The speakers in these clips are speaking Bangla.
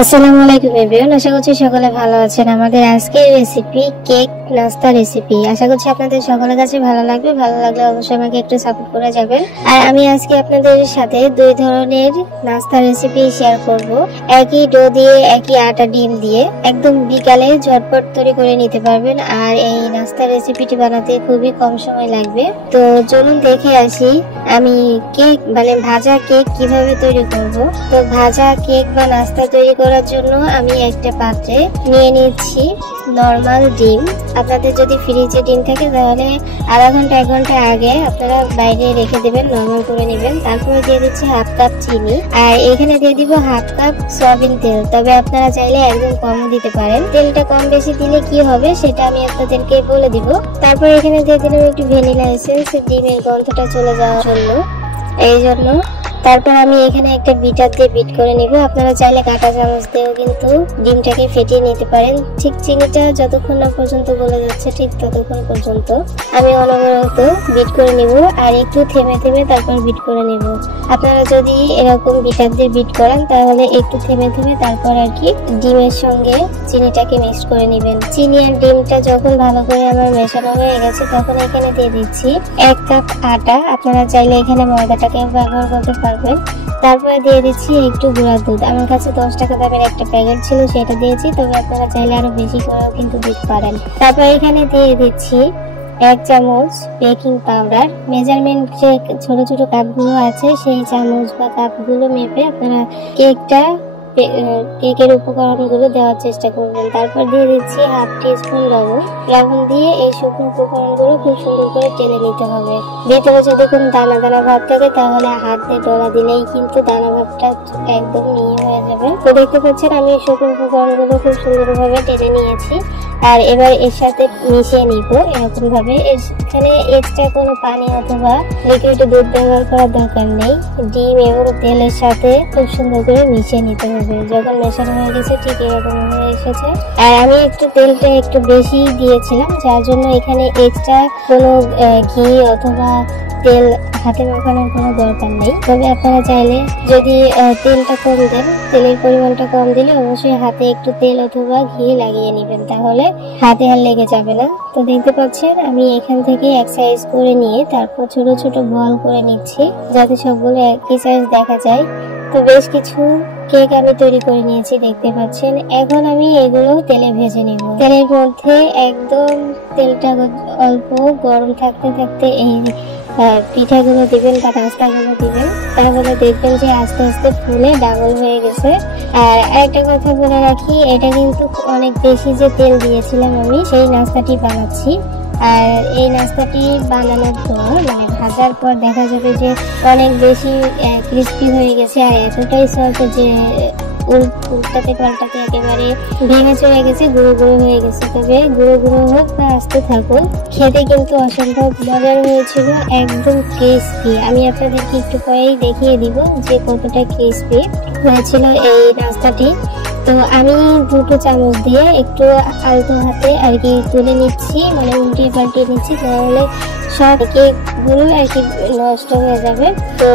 আসসালামু আলাইকুম এভরিওয়ান, আশা করছি সকলে ভালো আছেন। আমাদের আজকের রেসিপি কেক নাস্তা রেসিপি। আশা করছি আপনাদের সকলের কাছে ভালো লাগবে। ভালো লাগলে অবশ্যই আমাকে একটু সাপোর্ট করে যাবেন। আর আমি আজকে আপনাদের সাথে দুই ধরনের নাস্তা রেসিপি শেয়ার করব। একই ডো দিয়ে, একই আটা ডিম দিয়ে একদম বিকালে ঝটপট তৈরি করে নিতে পারবেন। আর এই নাস্তা রেসিপিটি বানাতে খুবই কম সময় লাগবে। তো চলুন দেখে আসি আমি কেক ভাজা কেক কিভাবে তৈরি করব। তো ভাজা কেক বা নাস্তা তৈরি করার জন্য আমি একটা পাত্রে নিয়ে নিচ্ছি নরমাল ডিম। আপনাদের যদি ফ্রিজে ডিম থাকে তাহলে আধা ঘন্টা 1 ঘন্টা আগে আপনারা বাইরে রেখে দেবেন, নরমাল করে নেবেন। তারপরে দিয়ে দিচ্ছি হাফ কাপ চিনি, আর এখানে দিয়ে দিব হাফ কাপ সয়াবিন তেল। তবে আপনারা চাইলে একদম কমও দিতে পারেন। তেলটা কম বেশি দিলে কি হবে সেটা আমি আপনাদেরকে বলে দিব। তারপর এখানে দিয়ে দিলাম একটু ভ্যানিলা এসেন্স, ডিমের গন্ধটা চলে যাওয়ার জন্য, এই জন্য। তারপর আমি এখানে একটা বিটার দিয়ে বিট করে নিব। আপনারা চাইলে কাঁটা চামচ দিয়েও কিন্তু ডিমটাকে ফেটিয়ে নিতে পারেন। ঠিক চিনিটা যতক্ষণ না পর্যন্ত গলে যাচ্ছে ঠিক ততক্ষণ পর্যন্ত আমি অনবরত বিট করে নিব, আর একটু থেমে থেমে তারপর বিট করে নিব। আপনারা যদি এরকম বিটার দিয়ে বিট করেন তাহলে একটু থেমে থেমে তারপর আর কি ডিমের সঙ্গে চিনিটাকে মিক্স করে নেবেন। চিনি আর ডিমটা যখন ভালো করে আমার মেশানো হয়ে গেছে তখন এখানে দিয়ে দিচ্ছি 1 কাপ আটা। আপনারা চাইলে এখানে ময়দাটাকে ব্যবহার করতে পারবেন। তারপরে দিয়ে দিচ্ছি একটু গুঁড়া দুধ। আমার কাছে 10 টাকা দামের একটা প্যাকেট ছিল, সেটা দিয়েছি। তবে আপনারা চাইলে আরো বেশি করেও কিন্তু দিতে পারেন। তারপর এখানে দিয়ে দিচ্ছি 1 চামচ বেকিং পাউডার। মেজারমেন্ট যে ছোট ছোট কাপগুলো আছে সেই চামচ বা কাপগুলো মেপে আপনারা কেকের উপকরণগুলো দেওয়ার চেষ্টা করবেন। তারপর দিয়ে দিচ্ছি হাফ টিস্পুন লবণ দিয়ে এই শুকনো উপকরণগুলো খুব সুন্দর করে টেনে নিতে হবে। ভিতরে যদি কোনো দানা দানা ভাব থাকে তাহলে হাত দিয়ে ডলা দিলেই কিন্তু দানা ভাবটা একদম মিহি হয়ে যাবে। তো দেখতে পাচ্ছেন আমি শুকনো উপকরণগুলো খুব সুন্দরভাবে টেনে নিয়েছি। আর এবার এর সাথে মিশিয়ে নিব এরকম ভাবে। এখানে এক্সট্রা কোনো পানি অথবা লিকুইড দুধ ব্যবহার করার দরকার নেই। ডিম এবং তেলের সাথে খুব সুন্দর করে মিশিয়ে নিতে হবে। যখন মেশানো হয়ে গেছে ঠিক এরকম হয়ে এসেছে। আর আমি তেলটা একটু বেশি দিয়েছিলাম, যার জন্য এখানে এক্সট্রা কোনো ঘি অথবা তেল হাতে মাখানোর কোনো দরকার নেই। তবে আপনারা চাইলে যদি তেলটা কম দেন, তেলের পরিমাণটা কম দিলে অবশ্যই হাতে একটু তেল অথবা ঘি লাগিয়ে নেবেন, তাহলে হাতে আর লেগে যাবে না। তো দেখতে পাচ্ছেন আমি এখান থেকে এক সাইজ করে নিয়ে তারপর ছোট ছোট বল করে নিচ্ছি যাতে সবগুলো একই সাইজ দেখা যায়। তো বেশ কিছু কেক আমি তৈরি করে নিয়েছি দেখতে পাচ্ছেন। এখন আমি এগুলো তেলে ভেজে নেব। তেলের মধ্যে একদম তেলটা অল্প গরম থাকতে থাকতে এই পিঠাগুলো দিবেন বা নাস্তাগুলো দিবেন, তাহলে দেখবেন যে আস্তে আস্তে ফুলে ডাবল হয়ে গেছে। আর একটা কথা বলে রাখি, এটা কিন্তু অনেক বেশি যে তেল দিয়েছিলাম আমি সেই নাস্তাটি বানাচ্ছি। আর এই নাস্তাটি বানানোর পর ভাজার পর দেখা যাবে যে অনেক বেশি ক্রিস্পি হয়ে গেছে আর এতটাই সফট যে উল্টাতে পাল্টাতে একেবারে ভেঙে চলে গেছে, গুঁড়ো গুঁড়ো হয়ে গেছে। তবে গুঁড়ো গুঁড়ো হোক বা আস্তে থাকুক, খেতে কিন্তু অসম্ভব মজার হয়েছিল, একদম ক্রিস্পি। আমি আপনাদেরকে একটু পরেই দেখিয়ে দিব যে কতটা ক্রিস্পি হয়েছিল এই নাস্তাটি। তো আমি 2 চামচ দিয়ে একটু আলতো হাতে আর কি তুলে নিচ্ছি, উল্টিয়ে পাল্টিয়ে নিচ্ছি, তাহলে সব কেকগুলো আর কি নষ্ট হয়ে যাবে। তো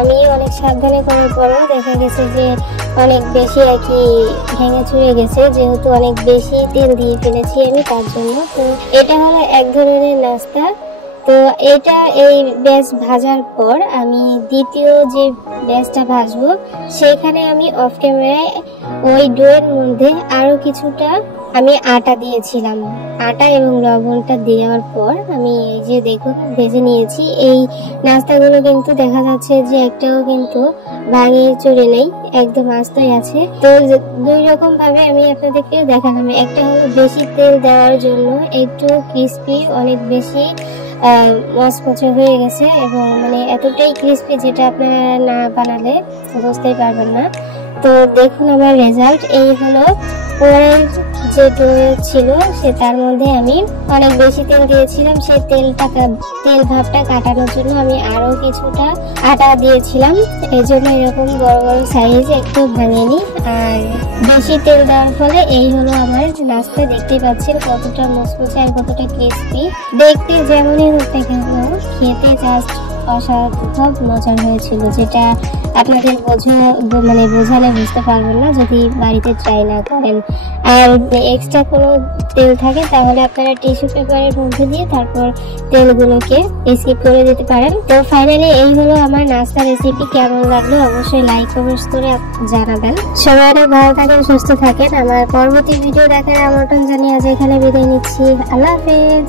আমি অনেক সাবধানে করার পরও দেখা গেছে যে অনেক বেশি আর কি ভেঙে চুরে গেছে, যেহেতু অনেক বেশি তেল দিয়ে ফেলেছি আমি তার জন্য। তো এটা হলো এক ধরনের নাস্তা। তো এটা এই ব্যাচ ভাজার পর আমি দ্বিতীয় যে ব্যাচটা ভাজবো সেখানে আমি অফ ক্যামেরায় ওই ডোয়ের মধ্যে আরো কিছুটা আমি আটা দিয়েছিলাম। আটা এবং লবণটা দেওয়ার পর আমি এই যে দেখুন ভেজে নিয়েছি। এই নাস্তাগুলো কিন্তু দেখা যাচ্ছে যে একটাও কিন্তু ভাঙিয়ে চড়ে নেই, একদম আস্তই আছে। তো 2 রকম ভাবে আমি আপনাদেরকে দেখালাম। একটা হলো বেশি তেল দেওয়ার জন্য একটু ক্রিস্পি, অনেক বেশি মচমচে হয়ে গেছে এবং এতটাই ক্রিস্পি যেটা আপনারা না বানালে বুঝতেই পারবেন না। তো দেখুন আমার রেজাল্ট এই হলো। পরের যে ডো ছিল সে তার মধ্যে আমি অনেক বেশি তেল দিয়েছিলাম, সেই তেল ভাবটা কাটানোর জন্য আমি আরো কিছুটা আটা দিয়েছিলাম, এই জন্য এরকম বড় বড় সাইজ একটু ভাঙেনি। আর বেশি তেল দেওয়ার ফলে এই হলো আমার নাস্তা। দেখতে পাচ্ছেন কতটা মচমচে আর কতটা ক্রিস্পি। দেখতে যেমনই হোক না কেন খেতে জাস্ট অসাধারণ মজার হয়েছিল, যেটা আপনাদের বোঝালে বুঝতে পারবেন না যদি বাড়িতে ট্রাই না করেন। আর এক্সট্রা কোনো তেল থাকে তাহলে আপনারা টিস্যু পেপারের মধ্যে দিয়ে তারপর তেলগুলোকে স্কিপ করে দিতে পারেন। তো ফাইনালি এই হলো আমার নাস্তা রেসিপি। কেমন লাগলো অবশ্যই লাইক কমেন্টস করে জানাবেন। সবাই অনেক ভালো থাকেন, সুস্থ থাকেন। আমার পরবর্তী ভিডিও দেখার আমন্ত্রণ জানিয়ে আজ এখানে বিদায় নিচ্ছি। আল্লাহ হাফেজ।